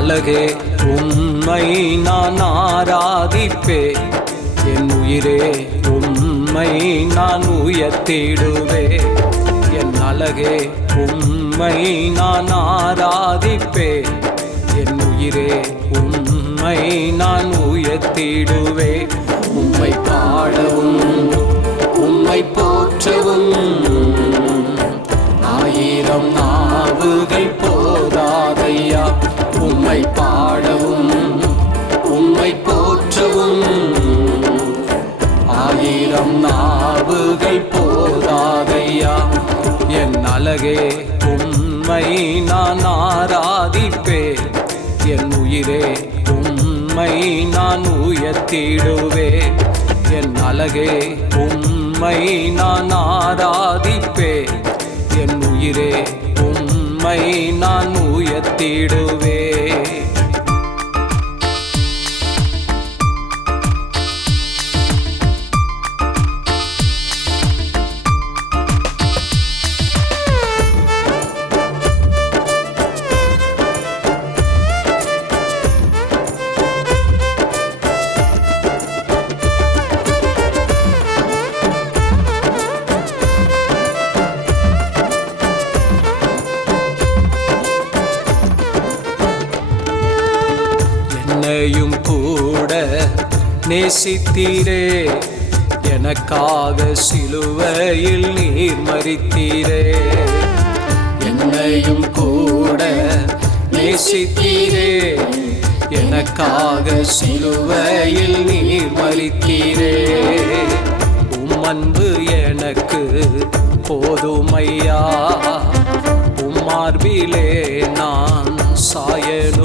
அழகே உம்மை நான் ஆராதிப்பே. என் உயிரே உம்மை நான் உயர்த்திடுவே. என் அழகே உம்மை நான் ஆராதிப்பே. என் உயிரே உம்மை நான் உயர்த்திடுவே. உம்மை பாடவும் அழகே உண்மை நான் ஆராதிப்பேன் என் உயிரே உண்மை நான் உயர்த்திடுவேன் என் அழகே உண்மை நான் ஆராதிப்பேன் என் உயிரே உண்மை நான் உயர்த்திடுவேன் என்னையும் கூட நேசித்தீரே. எனக்காக சிலுவையில் நீர் மறித்தீரே என்னையும் கூட நேசித்தீரே. எனக்காக சிலுவையில் நீர் மறித்தீரே உம் அன்பு எனக்கு போதுமையா உம் மார்பிலே நான் சாயலுமே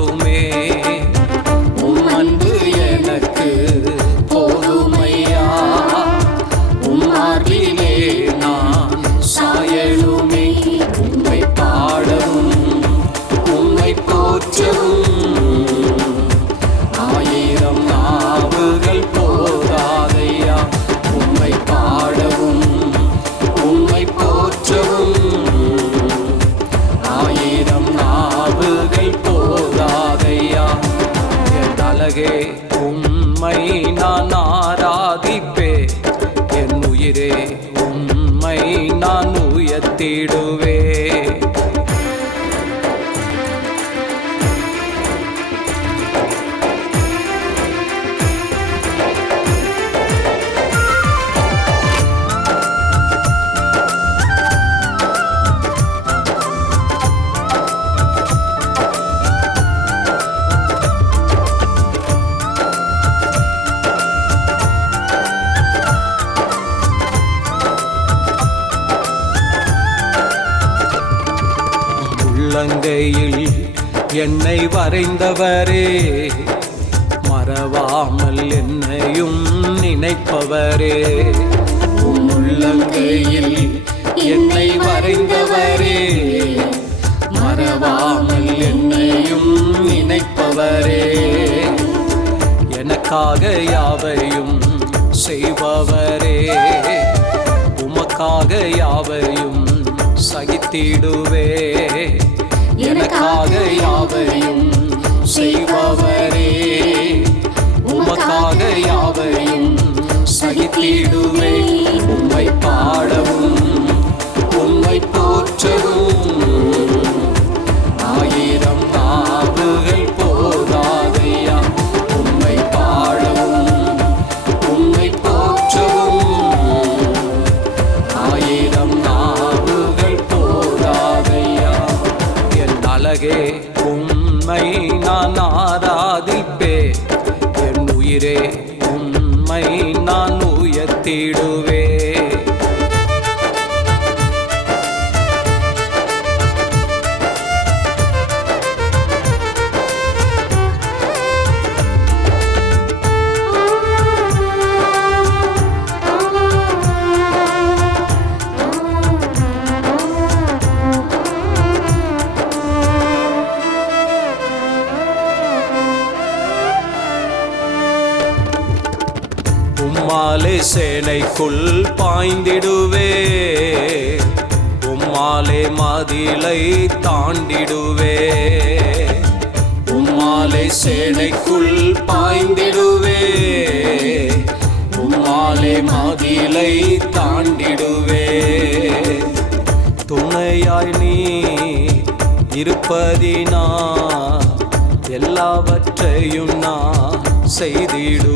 என் உயிரே உம்மை நான் உயர்த்திடும். என்னை வரைந்தவரே. மறவாமல் என்னையும் நினைப்பவரே. உள்ளங்கையில் என்னை வரைந்தவரே. மறவாமல் என்னையும் நினைப்பவரே. எனக்காக யாவையும் செய்பவரே. உமக்காக யாவையும் சகித்திடுவே. எனக்காக யாவையும் செய்பவரே. உமக்காக யாவையும் சகித்திடுவே உம்மை பாடவும் சேனைக்குள் பாய்ந்திடுவே. உம்மாலே மதிலை தாண்டிடுவே. உம்மாலே சேனைக்குள் பாய்ந்திடுவே. உம்மாலே மதிலை தாண்டிடுவே. துணையாய் நீ இருப்பதினா எல்லாவற்றையும் நான் செய்திடு.